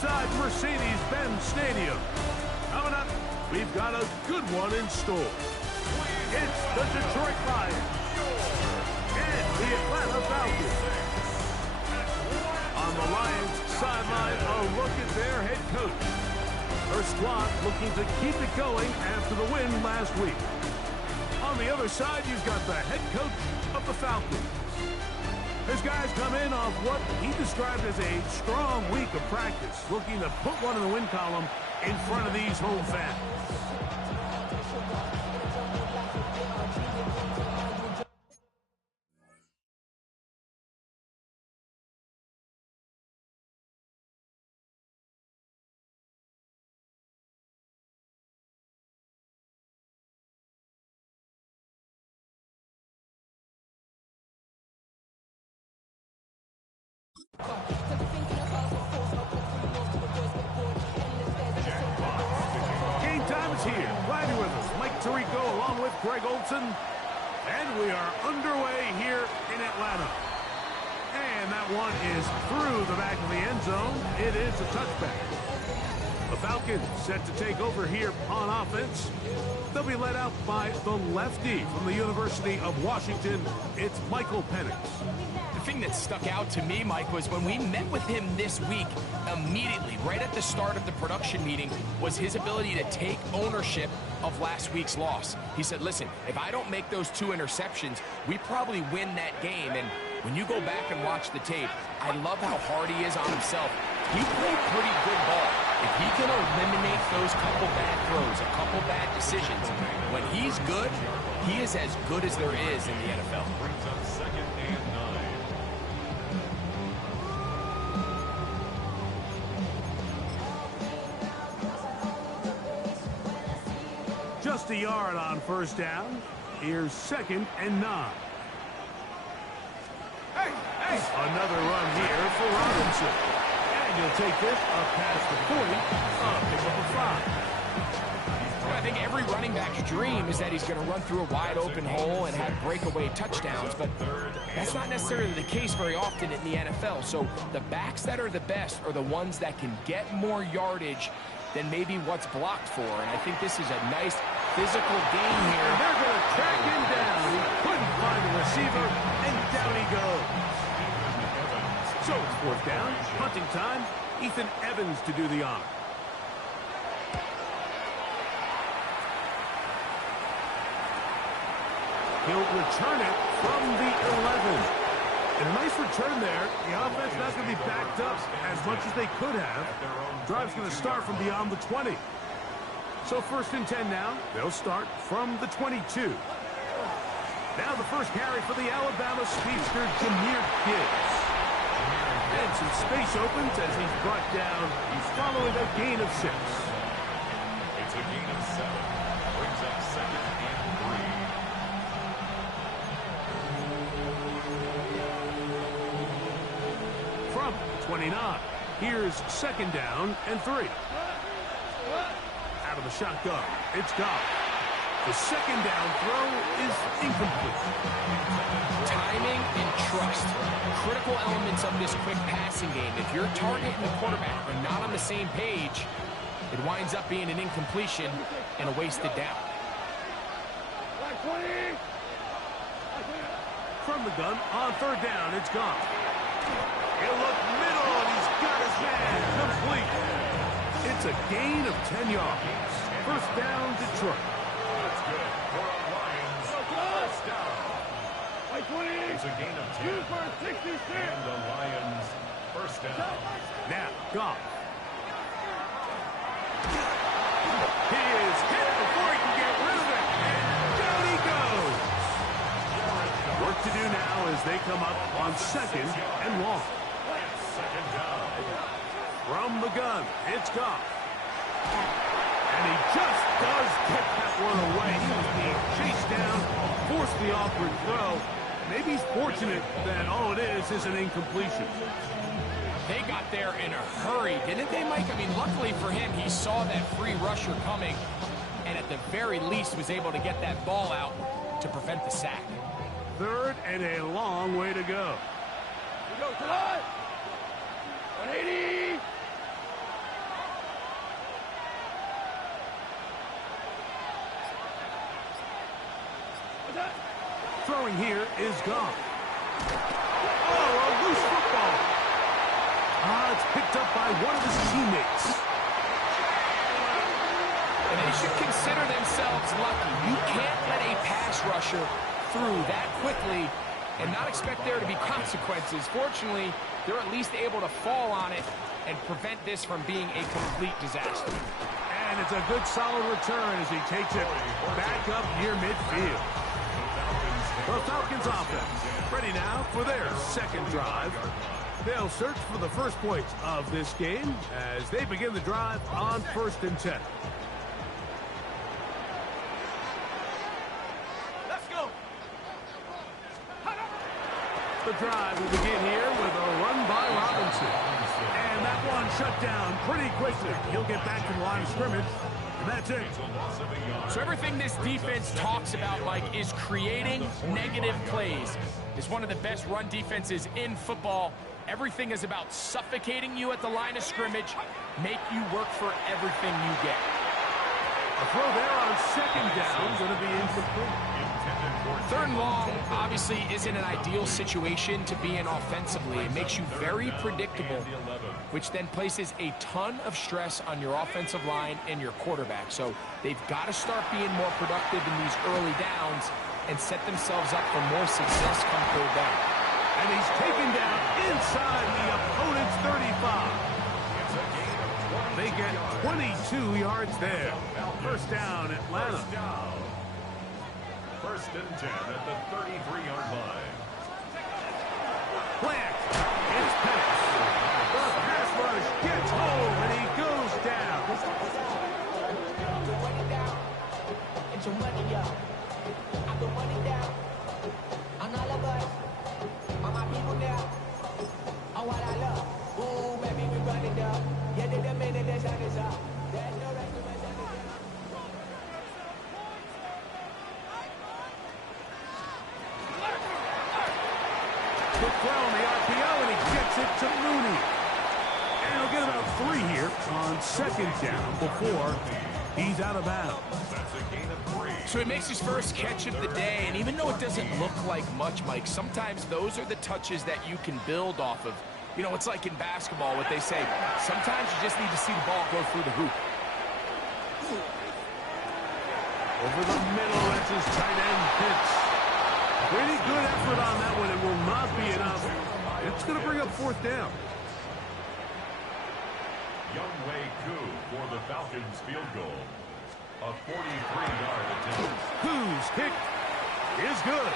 inside Mercedes-Benz Stadium. Coming up, we've got a good one in store. It's the Detroit Lions and the Atlanta Falcons. On the Lions sideline, a look at their head coach. Her squad looking to keep it going after the win last week. On the other side, you've got the head coach of the Falcons. His guys come in off what he described as a strong week of practice, looking to put one in the win column in front of these home fans. Game time is here. Glad you're with us. Mike Tirico along with Greg Olson. And we are underway here in Atlanta. And that one is through the back of the end zone. It is a touchback. The Falcons set to take over here on offense. They'll be led out by the lefty from the University of Washington. It's Michael Penix. The thing that stuck out to me, Mike, was when we met with him this week, immediately, right at the start of the production meeting, was his ability to take ownership of last week's loss. He said, listen, if I don't make those 2 interceptions, we probably win that game. And when you go back and watch the tape, I love how hard he is on himself. He played pretty good ball. If he can eliminate those couple bad throws, a couple bad decisions, when he's good, he is as good as there is in the NFL. Brings up 2nd and 9. Just a yard on first down. Here's 2nd and 9. Another run here for Robinson. And he'll take this up past the 40, pick up a 5. I think every running back's dream is that he's going to run through a wide open hole and have breakaway touchdowns, but that's not necessarily the case very often in the NFL. So the backs that are the best are the ones that can get more yardage than maybe what's blocked for. And I think this is a nice physical game here. They're going to track him down. He couldn't find the receiver, and down he goes. So it's 4th down, punting time. Ethan Evans to do the honor. He'll return it from the 11. And a nice return there. The offense not going to be backed up as much as they could have. Drive's going to start from beyond the 20. So 1st and 10 now. They'll start from the 22. Now the first carry for the Alabama speedster, Jahmyr Gibbs. And some space opens as he's brought down. He's following a gain of 6. It's a gain of 7. Brings up 2nd and 3. From 29. Here's 2nd down and 3. Out of the shotgun. It's gone. The 2nd down throw is incomplete. Timing and trust, critical elements of this quick passing game. If your target and the quarterback are not on the same page, it winds up being an incompletion and a wasted down. From the gun, on 3rd down, it's gone. He'll look middle, and he's got his man complete. It's a gain of 10 yards. 1st down, Detroit. That's good for a Lions 1st down. It's a gain of 10. And the Lions 1st down. Now, Goff. He is hit before he can get rid of it, and down he goes. Work to do now as they come up on 2nd and long. 2nd down. From the gun, it's Goff. And he just does get that one away. He was being chased down, forced the awkward throw. Maybe he's fortunate that all it is an incompletion. They got there in a hurry, didn't they, Mike? I mean, luckily for him, he saw that free rusher coming and at the very least was able to get that ball out to prevent the sack. 3rd and a long way to go. Here we go, come on! 180! scoring here is gone. Oh, a loose football. It's picked up by one of his teammates. And they should consider themselves lucky. You can't let a pass rusher through that quickly and not expect there to be consequences. Fortunately, they're at least able to fall on it and prevent this from being a complete disaster. And it's a good solid return as he takes it back up near midfield. The Falcons offense ready now for their second drive. They'll search for the first points of this game as they begin the drive on 1st and 10. Let's go. The drive will begin here with a run by Robinson. And that one shut down pretty quickly. He'll get back to the line of scrimmage, and that's it. So everything this defense talks about, Mike, is creating negative plays. It's one of the best run defenses in football. Everything is about suffocating you at the line of scrimmage, make you work for everything you get. A throw there on 2nd down, going to be incomplete. 3rd and long obviously isn't an ideal situation to be in offensively. It makes you very predictable, which then places a ton of stress on your offensive line and your quarterback. So they've got to start being more productive in these early downs and set themselves up for more success come 3rd down. And he's taken down inside the opponent's 35. They get 22 yards there. 1st down, Atlanta. 1st and 10 at the 33-yard line. Plant. It's Penix. The pass rush gets home, and he goes down. Get your money up. I put money down. On all of us. On my people now. On what I love. Ooh, baby, we run it up. Yeah, the minute the sun is up. There's no rest to my sun is up. Quick throw on the RPO, and he gets it to Mooney. And he'll get about 3 here on 2nd down before he's out of bounds. So he makes his first catch of the day, and even though it doesn't look like much, Mike, sometimes those are the touches that you can build off of. You know, it's like in basketball, what they say, sometimes you just need to see the ball go through the hoop. Over the middle, that's his tight end Pitts. Pretty good effort on that one. It will not be enough. It's going to bring up 4th down. Younghoe Koo for the Falcons field goal. A 43-yard attempt. Koo's kick is good.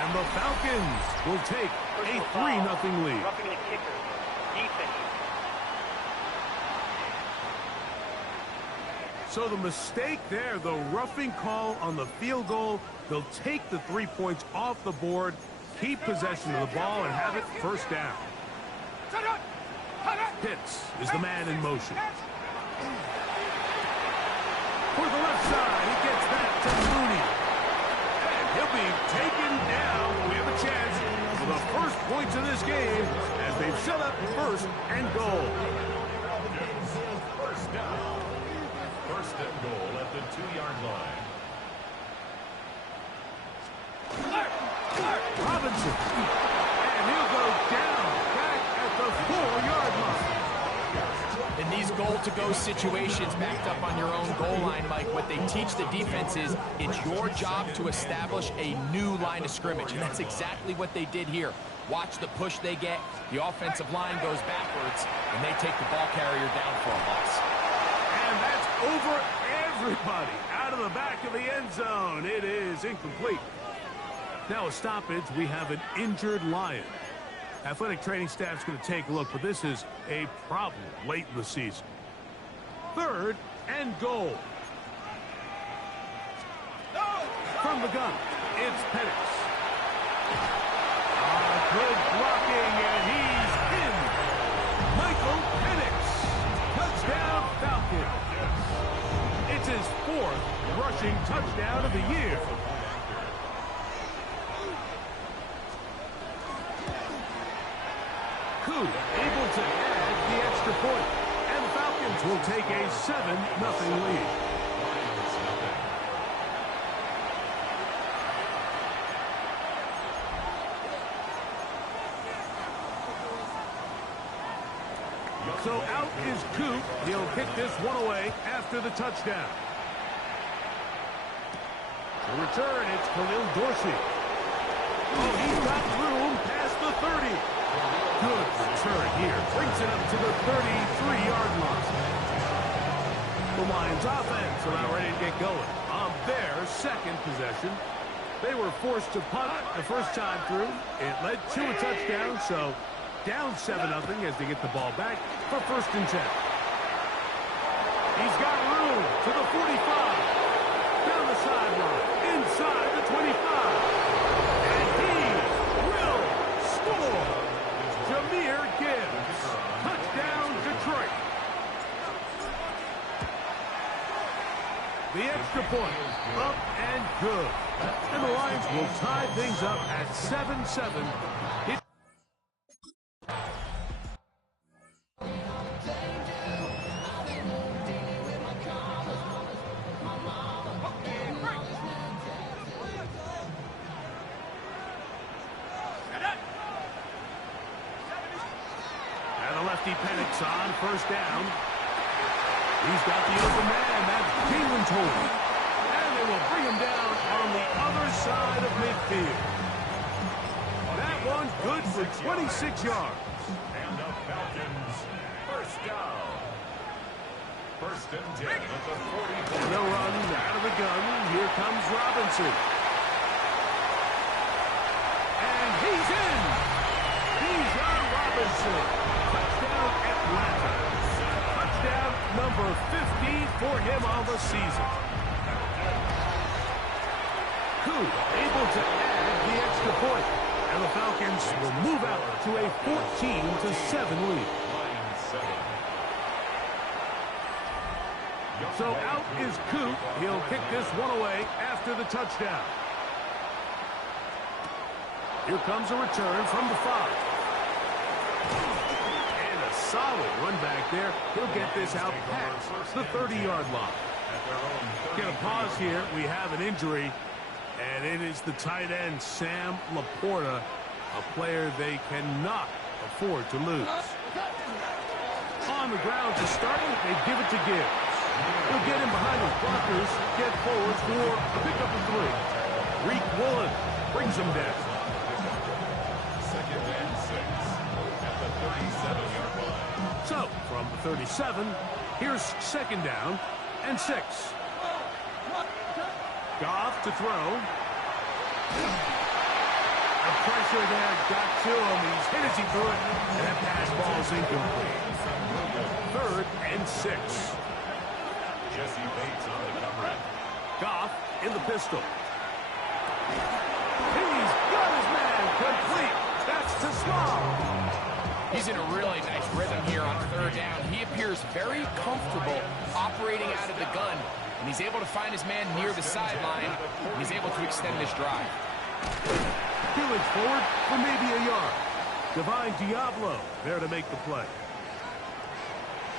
And the Falcons will take a 3-0 lead. Roughing the kicker. Defense. So the mistake there, the roughing call on the field goal, they'll take the 3 points off the board, keep possession of the ball, and have it 1st down. Pitts is the man in motion. For the left side, he gets that to Mooney. And he'll be taken down. We have a chance for the first points of this game as they've set up 1st and goal. 1st down. 1st and goal at the 2-yard line. Robinson. And he'll go down back at the 4-yard line. In these goal-to-go situations backed up on your own goal line, Mike, what they teach the defense is it's your job to establish a new line of scrimmage, and that's exactly what they did here. Watch the push they get. The offensive line goes backwards, and they take the ball carrier down for a loss. And that's over everybody out of the back of the end zone. It is incomplete. Now a stoppage. We have an injured Lion. Athletic training staff's going to take a look, but this is a problem late in the season. 3rd and goal. From the gun, it's Penix. Good blocking, and he's in. Michael Penix. Touchdown, Falcons. It's his 4th rushing touchdown of the year. Koo able to add the extra point, and the Falcons will take a 7-0 lead. So out is Coop. He'll kick this one away after the touchdown. The return, it's Khalil Dorsey. Oh, he's got room past the 30. Good return here. Brings it up to the 33-yard line. The Lions offense about ready to get going on their second possession. They were forced to punt the first time through. It led to a touchdown, so down 7-0 as they get the ball back for 1st and 10. He's got room to the 45. Down the sideline, inside the 25. And he will score. Jahmyr Gibbs. Touchdown, Detroit. The extra point, up and good. And the Lions will tie things up at 7-7. And the lefty panics on 1st down. He's got the open man. That's Jalen Tolbert. And they will bring him down on the other side of midfield. That one good for 26 yards. And the Falcons, 1st down. 1st and 10 at the 44. And they'll run out of the gun. Here comes Robinson. And he's in. Bijan Robinson. Touchdown, Atlanta. Touchdown number 50 for him on the season. Coop able to add the extra point. And the Falcons will move out to a 14-7 lead. So out is Coop. He'll kick this one away after the touchdown. Here comes a return from the 5. And a solid run back there. He'll get this out past the 30-yard line. Get a pause here. We have an injury. And it is the tight end, Sam Laporta, a player they cannot afford to lose. On the ground to start it, they give it to Gibbs. He'll get him behind his blockers, get forward for a pickup of 3. Reek Woolen brings him down. 2nd and 6 at the 37-yard line. So, from the 37, here's 2nd down and 6. Goff to throw. The pressure there got to him. He's hit as he threw it, and that pass ball's incomplete. 3rd and 6. Jesse Bates on the cover. Goff in the pistol. He's got his man complete. That's to Small. He's in a really nice rhythm here on 3rd down. He appears very comfortable operating out of the gun. And he's able to find his man near the sideline. He's able to extend this drive. Peeling forward for maybe a yard. Divine Diablo there to make the play.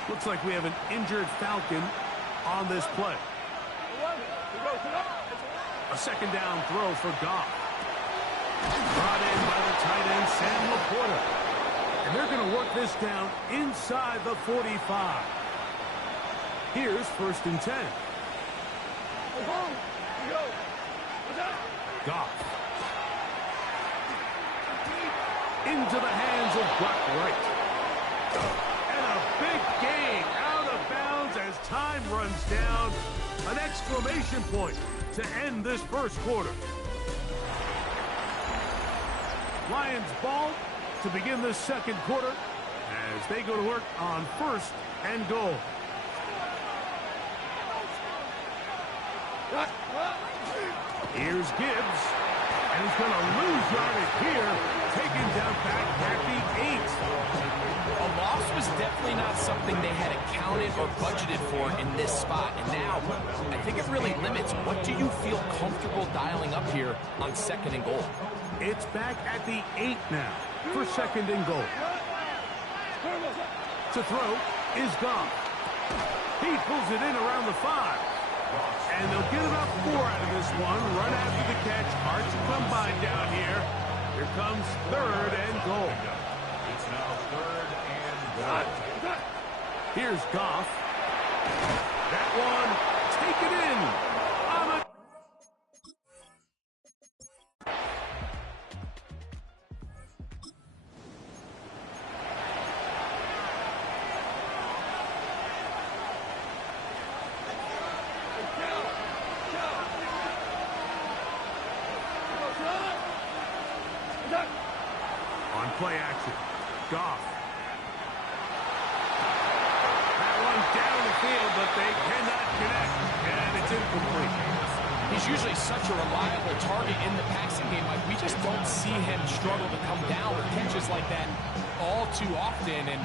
Looks like we have an injured Falcon on this play. A 2nd down throw for Goff. Brought in by the tight end, Sam Laporta. And they're going to work this down inside the 45. Here's 1st and 10. Goff. Into the hands of Brock Wright. And a big gain out of bounds as time runs down. An exclamation point to end this 1st quarter. Lions ball to begin this 2nd quarter as they go to work on 1st and goal. Here's Gibbs, and he's going to lose yardage here, taken down back at the 8. A loss was definitely not something they had accounted or budgeted for in this spot. And now, I think it really limits what do you feel comfortable dialing up here on 2nd and goal. It's back at the 8 now for 2nd and goal. To throw is Goff. He pulls it in around the 5. And they'll get about 4 out of this one. Run after the catch. Hard to come by down here. Here comes 3rd and goal. It's now 3rd and goal. Here's Goff. That one, take it in. On a on play action. Goff. That one down the field, but they cannot connect, and it's incomplete. He's usually such a reliable target in the passing game. Like, we just don't see him struggle to come down with catches like that all too often. And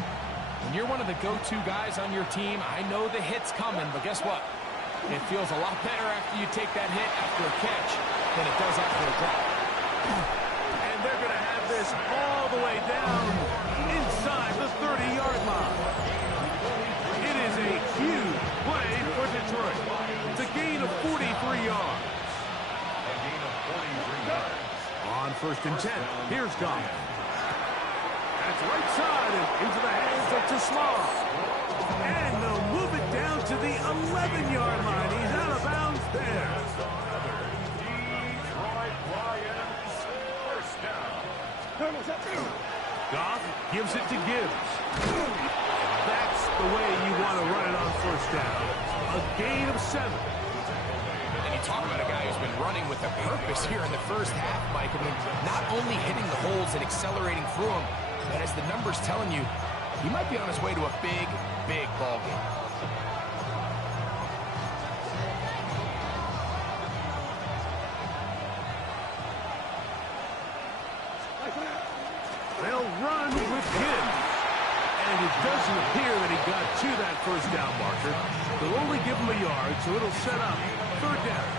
when you're one of the go-to guys on your team, I know the hit's coming, but guess what? It feels a lot better after you take that hit after a catch than it does after a drop. And they're going to have this all the way down inside the 30-yard line. It is a huge play for Detroit. It's a gain of 43 yards. A gain of 43 yards. On 1st and 10, here's Goff. That's right side and into the hands of Tismar. And they'll move it down to the 11-yard line. He's out of bounds there. Detroit Lions, first down. Goff gives it to Gibbs. That's the way you want to run it on 1st down. A gain of 7. And you talk about a guy who's been running with a purpose here in the first half, Mike. I mean, not only hitting the holes and accelerating through them, but as the numbers telling you, he might be on his way to a big, big ball game. They'll run with Gibbs. And it doesn't appear that he got to that 1st down marker. They'll only give him a yard, so it'll set up 3rd down.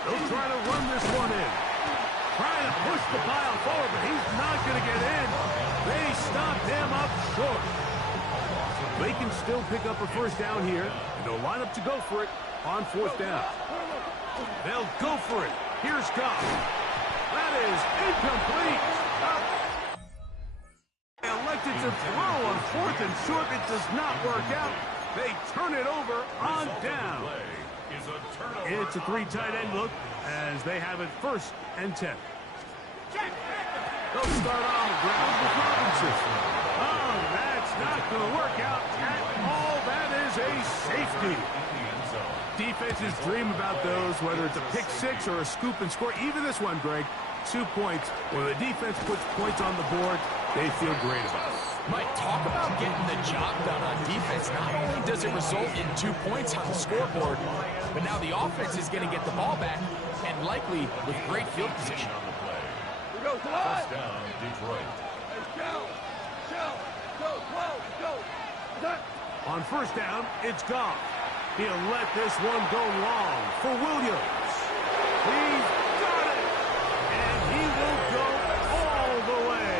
They'll try to run this one in. Trying to push the pile forward, but he's not going to get in. They stopped him up short. They can still pick up a 1st down here, and they'll line up to go for it on 4th down. They'll go for it. Here's Goff. That is incomplete. They elected to throw on 4th and short. It does not work out. They turn it over on down. It's a 3 tight end look as they have it 1st and 10. They'll start on the ground with Robinson. Oh, that's not going to work out at all. That is a safety. Defenses dream about those, whether it's a pick 6 or a scoop and score. Even this one, Greg, 2 points. When the defense puts points on the board, they feel great about it. Mike, talk about getting the job done on defense. Not only does it result in 2 points on the scoreboard, but now the offense is going to get the ball back, and likely with great field position. First down, Detroit. On 1st down, it's Goff. He'll let this one go long for Williams. He's got it! And he will go all the way.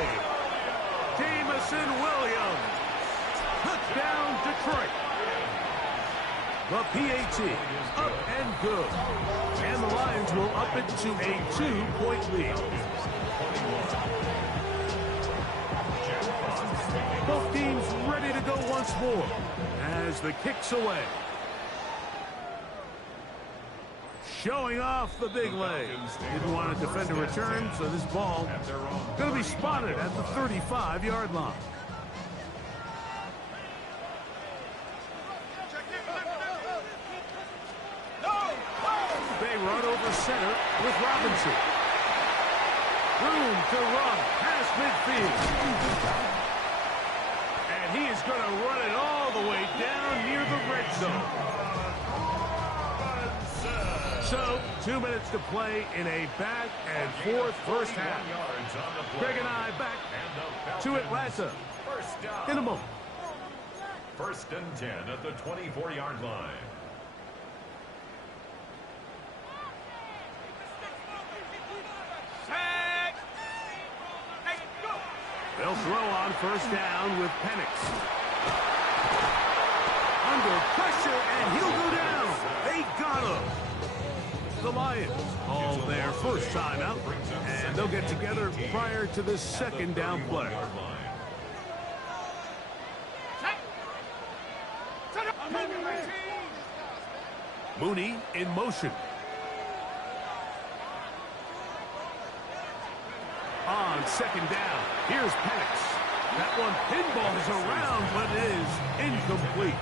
Jameson Williams. Touchdown, Detroit. The PAT, up and good. And the Lions will up it to a 2-point lead. Both teams ready to go once more as the kick's away. Showing off the big leg. Didn't want to defend a return, so this ball going to be spotted at the 35-yard line. They run over center with Robinson. Room to run past midfield. And he is going to run it all the way down near the red zone. So, 2 minutes to play in a back and forth first half. Greg and I back to Atlanta in a moment. 1st and 10 at the 24-yard line. They'll throw on 1st down with Penix. Under pressure, and he'll go down. They got him. the Lions call their first timeout, and they'll get together prior to this second down play. Mooney in motion. On second down, here's Penix. That one pinballs around, but it is incomplete.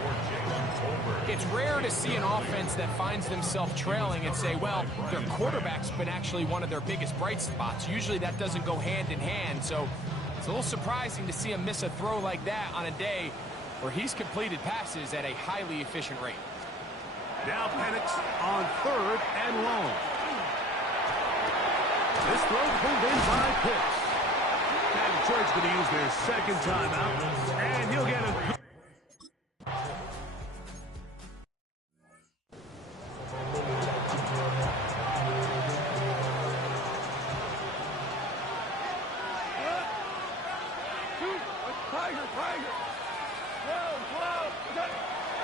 It's rare to see an offense that finds themselves trailing and say, well, their quarterback's been actually one of their biggest bright spots. Usually that doesn't go hand in hand, so it's a little surprising to see him miss a throw like that on a day where he's completed passes at a highly efficient rate. Now Penix on third and long. This throw pulled in by Pitts. And Detroit's going to use their second timeout, and he'll get a...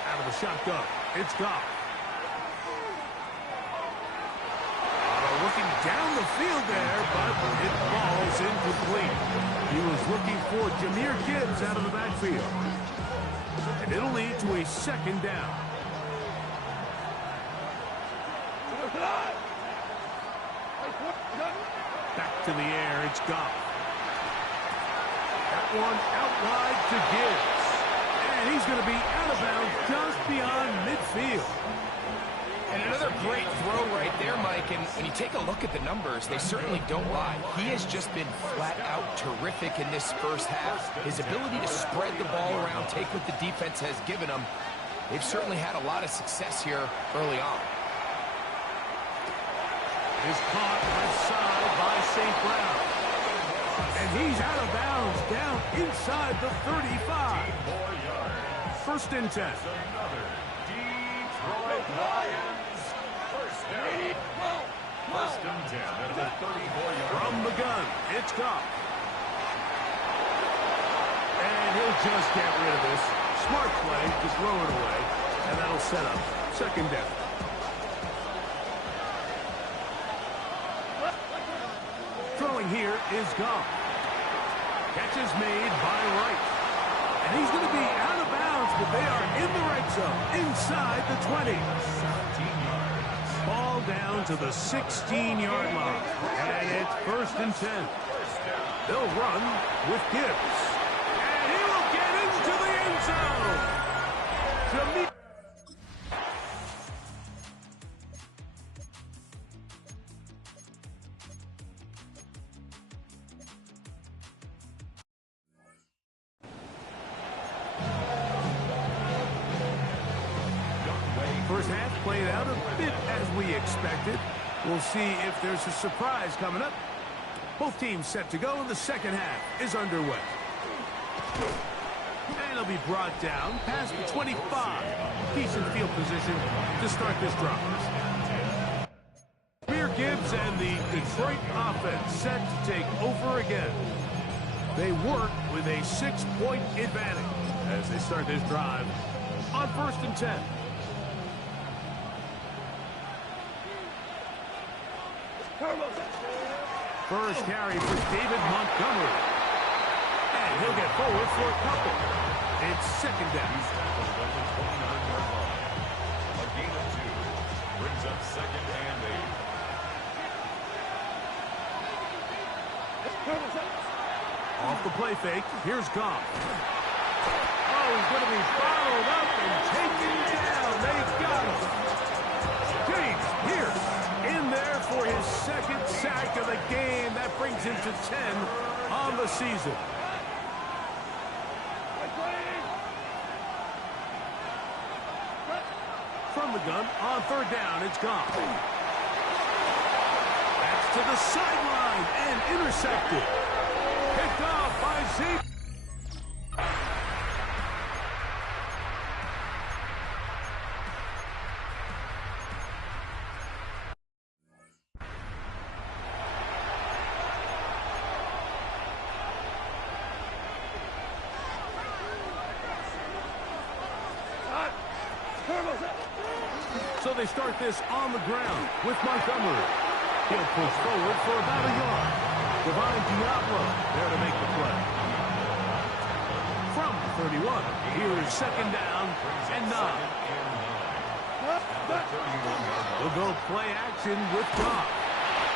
Out of the shotgun, it's Goff. Looking down the field there, but it falls incomplete. He was looking for Jahmyr Gibbs out of the backfield. And it'll lead to a second down. Back to the air, it's Goff. That one out wide to Gibbs. And he's going to be out of bounds just beyond midfield. And another great throw right there, Mike, and when you take a look at the numbers, they certainly don't lie. He has just been flat out terrific in this first half. His ability to spread the ball around, take what the defense has given him, they've certainly had a lot of success here early on. Is caught left side by St. Brown. And he's out of bounds, down inside the 35. 1st and 10. Detroit Lions, first down. First and 10 at the 34-yard. From the gun, it's Goff. And he'll just get rid of this. Smart play to throw it away. And that'll set up second down. Throwing here is Goff. Catch is made by Wright. And he's going to be out of bounds, but they are in the red zone, inside the 20. 17 yards. Ball down to the 16-yard line. And it's 1st and 10. They'll run with Gibbs. And he will get into the end zone. Jahmyr. First half played out a bit as we expected. We'll see if there's a surprise coming up. Both teams set to go, and the second half is underway. And it'll be brought down past the 25. Decent field position to start this drive. Jahmyr Gibbs and the Detroit offense set to take over again. They work with a 6-point advantage as they start this drive on 1st and 10. First carry for David Montgomery. And he'll get forward for a couple. It's second down. He's tackled at the 29-yard line. A gain of 2 brings up second and 8. Off the play fake, here's Goff. Oh, he's going to be followed up and taken down. They've got him. James Pierce in there for his second sack of the game. That brings him to 10 on the season. From the gun, on third down, it's Goff. That's to the sideline and intercepted. Picked off by Zeke. So So they start this on the ground with Montgomery. He'll push forward for about a yard. Divine Diablo there to make the play. From 31, here is second down and 9. We'll go play action with Goff.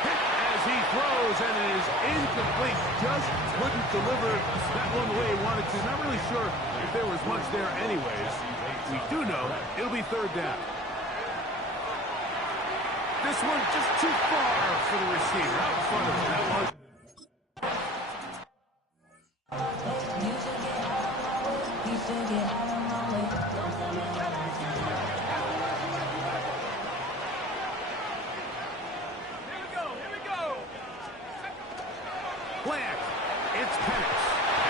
Hit as he throws, and it is incomplete. Just couldn't deliver that one the way he wanted to. Not really sure if there was much there anyways. We do know it'll be third down. This one just too far for the receiver. Out in front of him, that one. Play action. It's Penix.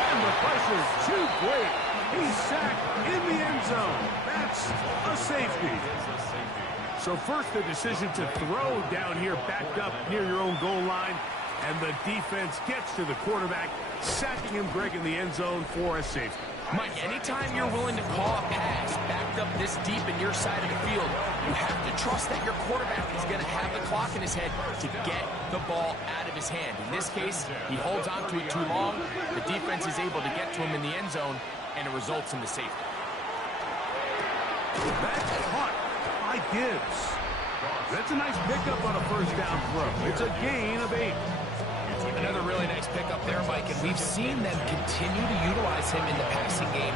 And the pressure's too great. He's sacked in the end zone. That's a safety. So first the decision to throw down here backed up near your own goal line. And the defense gets to the quarterback, sacking him, Greg, in the end zone for a safety. Mike, anytime you're willing to call a pass backed up this deep in your side of the field, you have to trust that your quarterback is going to have the clock in his head to get the ball out of his hand. In this case, he holds on to it too long. The defense is able to get to him in the end zone, and it results in the safety. That's caught by Gibbs. That's a nice pickup on a first down throw. It's a gain of 8. Another really nice pickup there, Mike, and we've seen them continue to utilize him in the passing game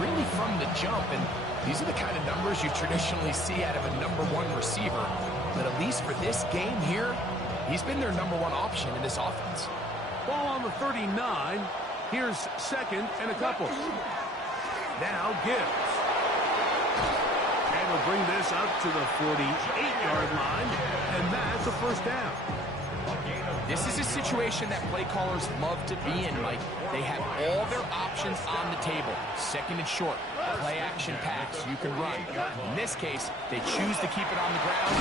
really from the jump, and these are the kind of numbers you traditionally see out of a #1 receiver, but at least for this game here, he's been their #1 option in this offense. Ball on the 39. Here's second and a couple. Now Gibbs. And we'll bring this up to the 48-yard line, and that's a first down. This is a situation that play callers love to be in, Mike. They have all their options on the table. Second and short, play action pass, you can run. In this case, they choose to keep it on the ground,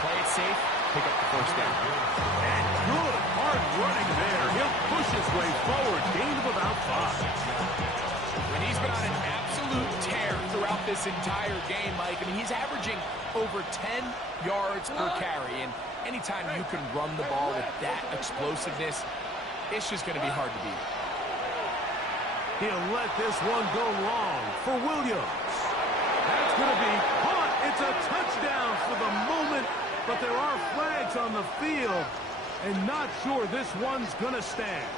play it safe, pick up the first down. And good hard running there. He'll push his way forward, gain of about 5. When he's been on an absolute tear throughout this entire game, Mike, I mean, he's averaging over 10 yards per carry, and anytime you can run the ball with that explosiveness, it's just going to be hard to beat. He'll let this one go long for Williams. That's going to be caught. It's a touchdown for the moment, but there are flags on the field, and not sure this one's going to stand.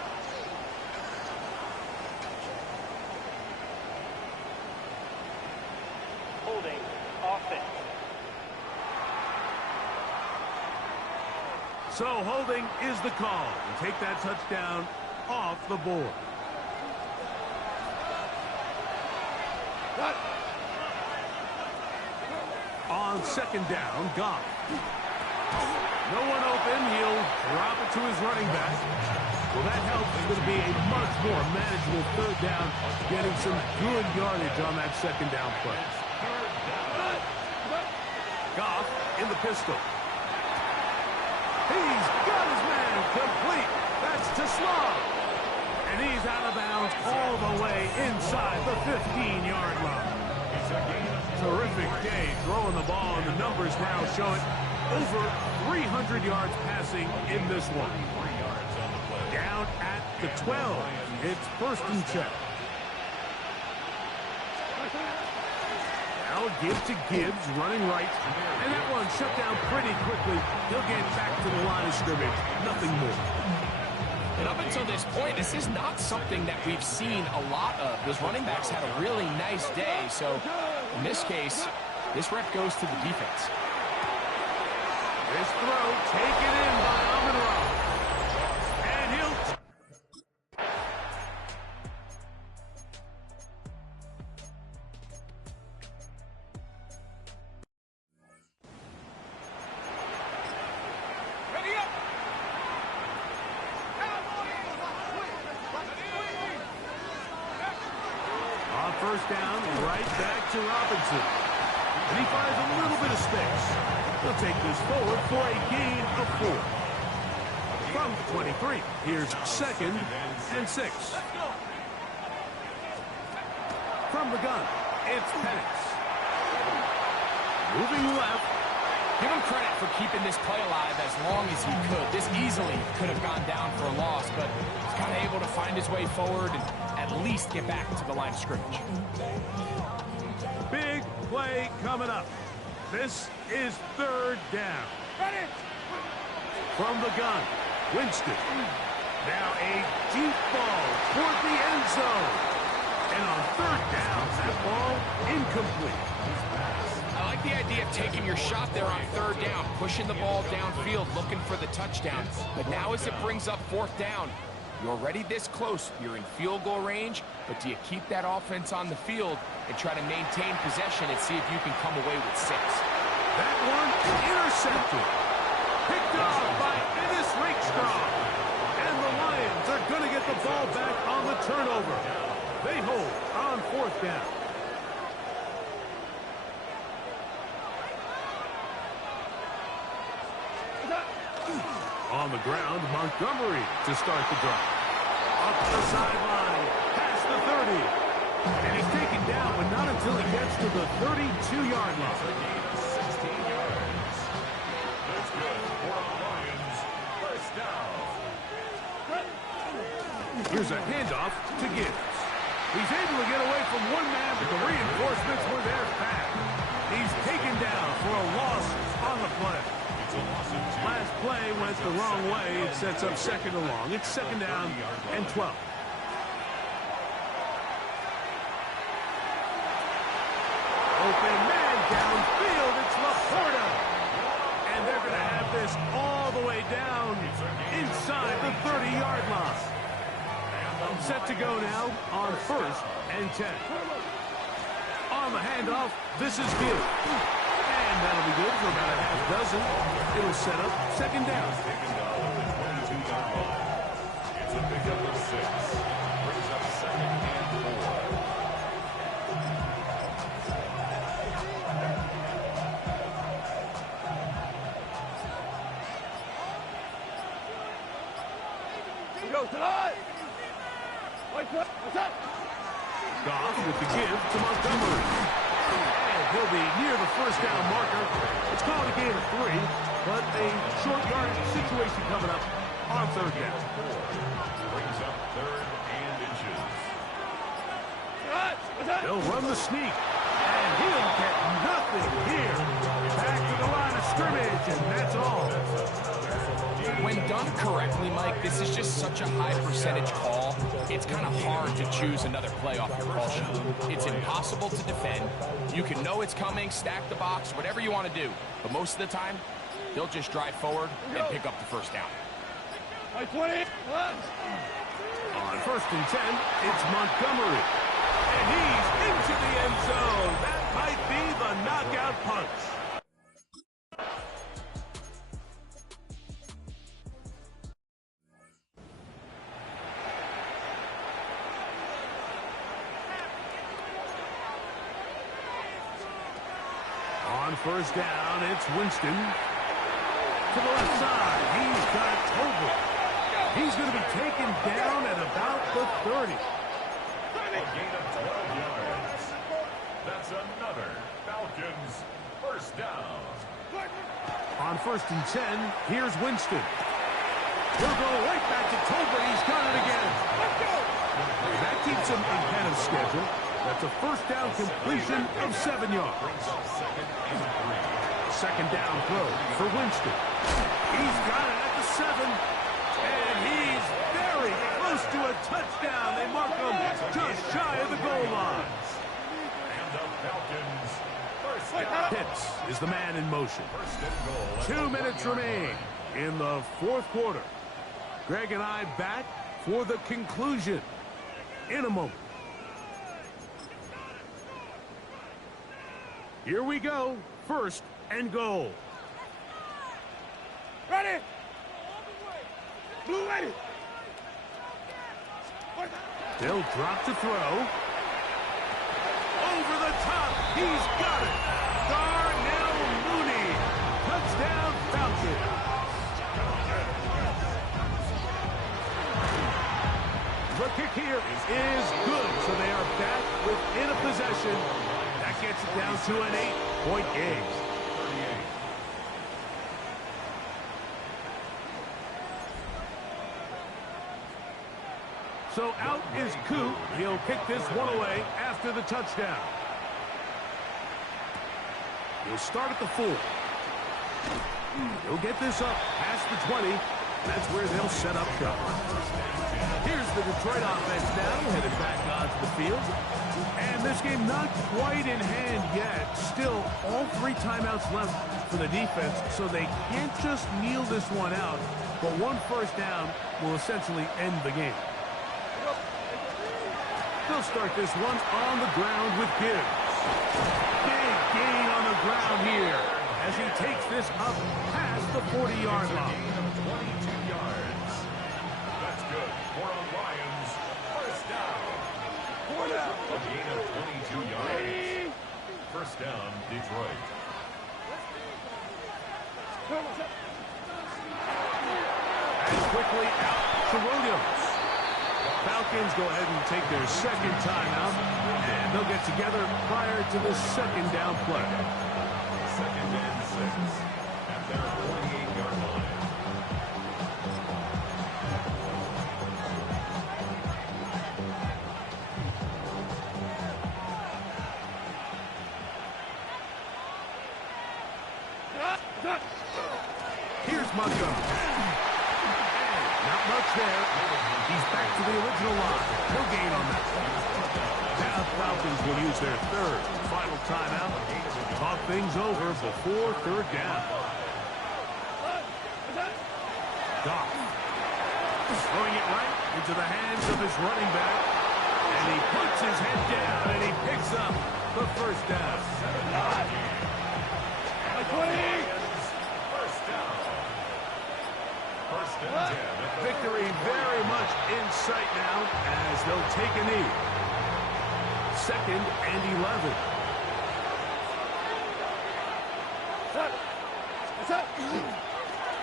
Holding offense. So holding is the call. And take that touchdown off the board. On second down, Goff. No one open. He'll drop it to his running back. Well, that helps. It's going to be a much more manageable third down, getting some good yardage on that second down play. Goff in the pistol. He's got his man complete. That's to Slav. And he's out of bounds all the way inside the 15-yard line. Terrific day throwing the ball, and the numbers now show it. Over 300 yards passing in this one. Down at the 12. It's first and 10. Now give to Gibbs, running right. And that one shut down pretty quickly. He'll get back to the line of scrimmage. Nothing more. And up until this point, this is not something that we've seen a lot of. Those running backs had a really nice day. So in this case, this rep goes to the defense. This throw taken in by Amon-Ra. And he'll... Ready up. On first down, right back to Robinson. And he finds a little bit of space. He'll take this forward for a gain of 4. From the 23, here's second and 6. From the gun, it's Penix. Moving left, Give him credit for keeping this play alive as long as he could. This easily could have gone down for a loss, but he's kind of able to find his way forward and at least get back to the line of scrimmage. Big play coming up. This is third down. Ready? From the gun, Winston. Now a deep ball toward the end zone. And on third down, that ball incomplete. I like the idea of taking your shot there on third down, pushing the ball downfield, looking for the touchdown. But now as it brings up fourth down, you're already this close. You're in field goal range, but do you keep that offense on the field and try to maintain possession and see if you can come away with 6? That one intercepted. Picked off by Ennis Rakestraw. And the Lions are going to get the ball back on the turnover. They hold on fourth down. On the ground, Montgomery to start the drive. Up the sideline, past the 30. And he's taken down, but not until he gets to the 32-yard line. That's good for the Lions. First down. Here's a handoff to Gibbs. He's able to get away from one man, but the reinforcements were there fast. He's taken down for a loss on the play. Last play went the wrong way. It sets up second and long. It's second down and 12. Open man downfield. It's Laporta. And they're going to have this all the way down inside the 30-yard line. Set to go now on first and 10. On the handoff, this is good. And that'll be good for about a half dozen. It'll set up second down. It's a pickup of 6. Brings up second and 4. Go tonight. What's up? Goff with the give to Montgomery. And he'll be near the first down marker. It's called a gain of 3, but a short yardage situation coming up on third down. Brings up third and inches. They'll run the sneak. And he'll get nothing here. Back to the line of scrimmage, and that's all. When done correctly, Mike, this is just such a high percentage call. It's kind of hard to choose another play off your call sheet. It's impossible to defend. You can know it's coming, stack the box, whatever you want to do. But most of the time, they'll just drive forward and pick up the first down. On first and 10, it's Montgomery. And he's into the end zone. That might be the knockout punch. On first down, it's Winston. To the left side, he's got Tolbert. He's going to be taken down at about the 30. A gain of 12 yards. That's another Falcons first down. On first and 10, here's Winston. He'll go right back to Tolbert. He's got it again. That keeps him ahead of schedule. That's a first down completion of 7 yards. Second down throw for Winston. He's got it at the 7. And he's very close to a touchdown. They mark him just shy of the goal line. And the Falcons first down. Pitts is the man in motion. First and goal. 2 minutes remain in the fourth quarter. Greg and I back for the conclusion in a moment. Here we go. First and goal. Ready? Blue ready. They'll drop to throw. Over the top. He's got it. Darnell Mooney. Touchdown Falcons. The kick here is good. So they are back within a possession. That gets it down to an 8-point game. So out is Coop. He'll kick this one away after the touchdown. He'll start at the 4. He'll get this up past the 20. That's where they'll set up shop. Here's the Detroit offense now, headed back onto the field. And this game not quite in hand yet. Still, all 3 timeouts left for the defense, so they can't just kneel this one out. But 1 first down will essentially end the game. They'll start this one on the ground with Gibbs. Big gain on the ground here as he takes this up past the 40-yard line. 22 yards. That's good for a Lions first down. A gain of 22 yards. First down, Detroit. And quickly out to Williams. Falcons go ahead and take their second timeout, and they'll get together prior to the second down play. Second and 6 at their 48-yard line. Here's Montgomery. Not much there. He's back to the original line. No gain on that. Now Falcons will use their third final timeout. Talk things over before third down. Goff. Throwing it right into the hands of his running back. And he puts his head down and he picks up the first down. First down. First and 10. Victory very much in sight now as they'll take a knee. Second and 11.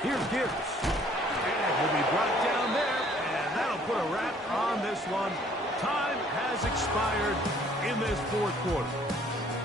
Here's Gibbs. And he'll be brought down there, and that'll put a wrap on this one. Time has expired in this fourth quarter.